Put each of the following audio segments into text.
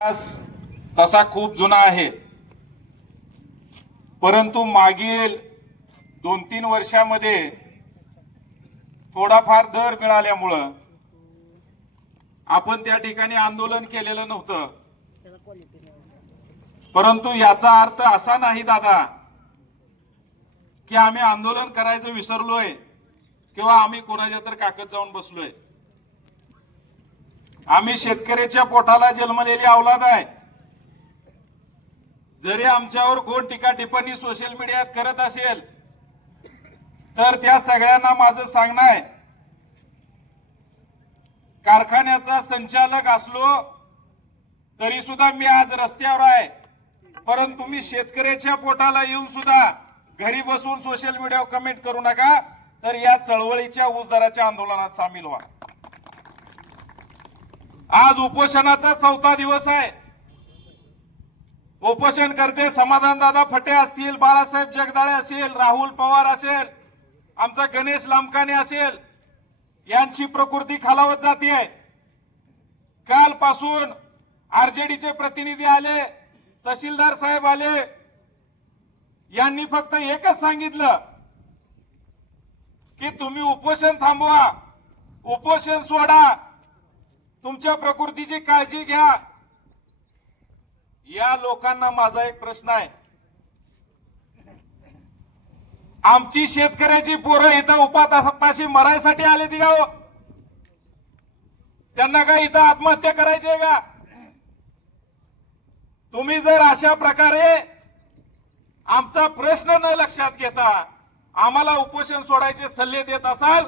इतिहास तसा खूप जुना आहे. परंतु मागील दोन तीन वर्षामध्ये थोडाफार दर मिळाल्यामुळं आपण त्या ठिकाणी आंदोलन केलेलं नव्हतं. परंतु याचा अर्थ असा नाही दादा की आम्ही आंदोलन करायचं विसरलोय किंवा आम्ही कोणाच्या तर काकत जाऊन बसलोय. आम्ही शेतकऱ्याच्या पोटाला जन्मलेली अवलाद आहे. जरी आमच्यावर कोण टीका टिप्पणी सोशल मीडियात करत असेल तर त्या सगळ्यांना माझं सांगणं आहे. कारखान्याचा संचालक असलो तरी सुद्धा मी आज रस्त्यावर आहे. परंतु मी शेतकऱ्याच्या पोटाला येऊन सुद्धा घरी बसून सोशल मीडियावर कमेंट करू नका तर या चळवळीच्या ऊसदाराच्या आंदोलनात सामील व्हा. आज उपोषणाचा चौथा दिवस आहे. उपोषण करते समाधान दादा फटे असतील बाळासाहेब जगदाळे असेल राहुल पवार असेल आमचा गणेश लामकाने असेल यांची प्रकृती खालावत जाते कालपासून आरजेडीचे प्रतिनिधी आले तहसीलदार साहेब आले. यांनी फक्त एकच सांगितलं की तुम्ही उपोषण थांबवा उपोषण सोडा. तुमच्या प्रकृतीची काळजी घ्या. या लोकांना माझा एक प्रश्न आहे. आमची शेतकऱ्याची पोरं इथं उपातापाशी मरायसाठी आले ती गाव हो? त्यांना काय इथं आत्महत्या करायची आहे का? तुम्ही जर अशा प्रकारे आमचा प्रश्न न लक्षात घेता आम्हाला उपोषण सोडायचे सल्ले देत असाल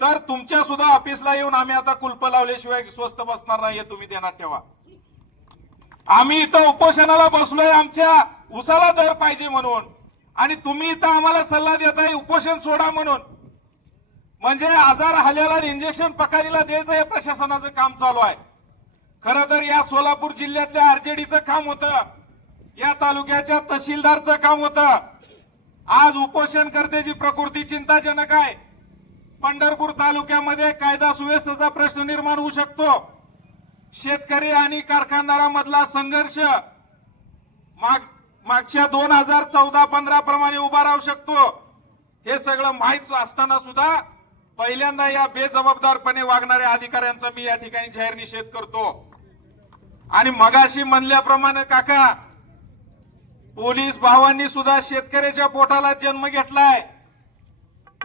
तर तुमच्या सुद्धा ऑफिसला येऊन आम्ही आता कुलप लावल्याशिवाय स्वस्त बसणार नाही हे तुम्ही देणार ठेवा. आम्ही इथं उपोषणाला बसलोय आमच्या उसाला दर पाहिजे म्हणून. आणि तुम्ही इथं आम्हाला सल्ला देताय उपोषण सोडा म्हणून. म्हणजे आजार हल्याला इंजेक्शन पकारीला द्यायचं हे प्रशासनाचं काम चालू आहे. खरं तर या सोलापूर जिल्ह्यातल्या आरजेडीचं काम होतं. या तालुक्याच्या तहसीलदारचं काम होतं. आज उपोषणकर्त्याची प्रकृती चिंताजनक आहे. पंढरपूर तालुक्यामध्ये कायदा सुव्यवस्थेचा प्रश्न निर्माण होऊ शकतो. शेतकरी आणि कारखानदारामधला संघर्ष माग मागच्या दोन हजार चौदा पंधरा प्रमाणे उभा राहू शकतो. हे सगळं माहीत असताना सुद्धा पहिल्यांदा या बेजबाबदारपणे वागणाऱ्या अधिकाऱ्यांचा मी या ठिकाणी जाहीर निषेध करतो. आणि मगाशी म्हणल्याप्रमाणे काका पोलीस भावांनी सुद्धा शेतकऱ्याच्या पोटाला जन्म घेतलाय.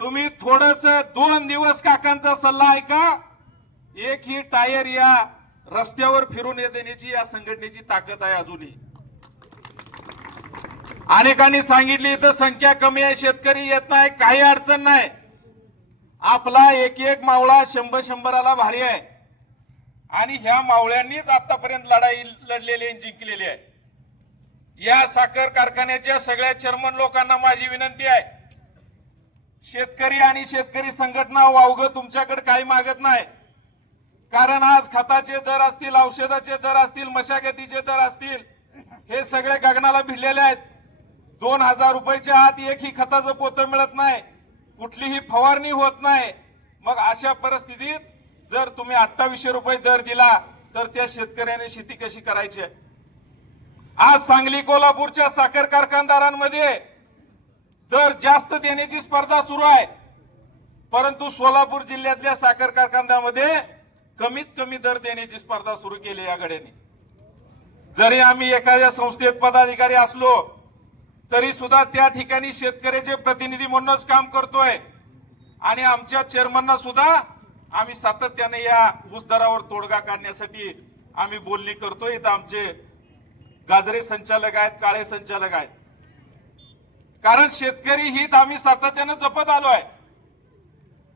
तुम्ही थोडस दोन दिवस काकांचा सल्ला ऐका. एक ही टायर या रस्त्यावर फिरून देण्याची या संघटनेची ताकद आहे अजूनही. अनेकांनी सांगितली इथं संख्या कमी आहे शेतकरी येत नाही काही अडचण नाही. आपला एक एक मावळा शंभर शंभराला भारी आहे. आणि ह्या मावळ्यांनीच आतापर्यंत लढाई लढलेली आणि जिंकलेली आहे. या साखर कारखान्याच्या सगळ्या चेअरमन लोकांना माझी विनंती आहे. शेतकरी आणि शेतकरी संघटना वावग तुमच्याकडे काही मागत नाही. कारण आज खताचे दर असतील औषधाचे दर असतील मशागतीचे दर असतील हे सगळे गगनाला भिडलेले आहेत. दोन हजार रुपयाच्या आत एकही खताचं पोतं मिळत नाही. कुठलीही फवारणी होत नाही. मग अशा परिस्थितीत जर तुम्ही अठ्ठावीसशे रुपये दर दिला तर त्या शेतकऱ्याने शेती कशी करायची? आज सांगली कोल्हापूरच्या साखर कारखानदारांमध्ये दर जास्त देण्याची स्पर्धा सुरू आहे. परंतु सोलापूर जिल्ह्यातल्या साखर कारखान्यामध्ये कमीत कमी दर देण्याची स्पर्धा सुरू केली या गड्याने जरी आम्ही एखाद्या संस्थेत पदाधिकारी असलो तरी सुद्धा त्या ठिकाणी शेतकऱ्याचे प्रतिनिधी म्हणूनच काम करतोय. आणि आमच्या चेअरमनना सुद्धा आम्ही सातत्याने या ऊस दरावर तोडगा काढण्यासाठी आम्ही बोलणी करतोय. इथं आमचे गाजरे संचालक आहेत काळे संचालक आहेत. कारण शेतकरी हित आम्ही सातत्यानं जपत आलो आहे.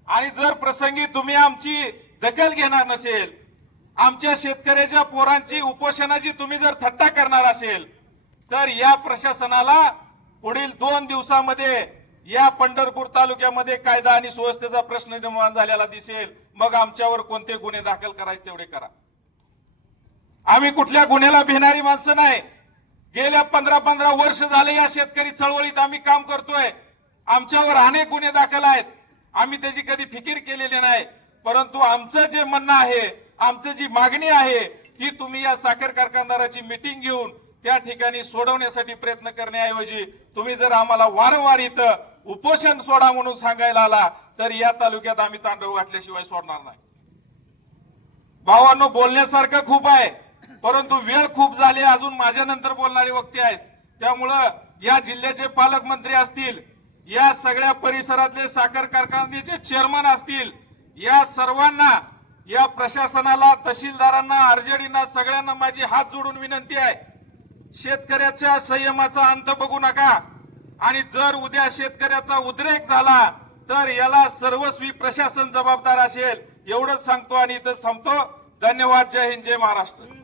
आणि जर प्रसंगी तुम्ही आमची दखल घेणार नसेल आमच्या शेतकऱ्याच्या पोरांची उपोषणाची तुम्ही जर थट्टा करणार असेल तर या प्रशासनाला पुढील दोन दिवसामध्ये या पंढरपूर तालुक्यामध्ये कायदा आणि सुव्यवस्थेचा प्रश्न निर्माण झालेला दिसेल. मग आमच्यावर कोणते गुन्हे दाखल करायचे तेवढे करा. आम्ही कुठल्या गुन्ह्याला भिणारी माणसं नाही. गेल्या पंधरा पंधरा वर्ष झाले या शेतकरी चळवळीत आम्ही काम करतोय. आमच्यावर अनेक गुन्हे दाखल आहेत. आम्ही त्याची कधी फिकीर केलेली नाही. परंतु आमचं जे म्हणणं आहे आमचं जी मागणी आहे की तुम्ही या साखर कारखानदाराची मिटिंग घेऊन त्या ठिकाणी सोडवण्यासाठी प्रयत्न करण्याऐवजी तुम्ही जर आम्हाला वारंवार इथं उपोषण सोडा म्हणून सांगायला आला तर या तालुक्यात आम्ही तांडव घातल्याशिवाय सोडणार नाही. भावांनो बोलण्यासारखं खूप आहे. परंतु वेळ खूप झाली अजून माझ्यानंतर बोलणारे वक्ते आहेत. त्यामुळं या जिल्ह्याचे पालकमंत्री असतील या सगळ्या परिसरातले साखर कारखान्याचे चेअरमन असतील या सर्वांना या प्रशासनाला तहसीलदारांना आरजेडींना सगळ्यांना माझी हात जोडून विनंती आहे. शेतकऱ्याच्या संयमाचा अंत बघू नका आणि जर उद्या शेतकऱ्याचा उद्रेक झाला तर याला सर्वस्वी प्रशासन जबाबदार असेल. एवढंच सांगतो आणि इथंच थांबतो. धन्यवाद. जय हिंद. जय महाराष्ट्र.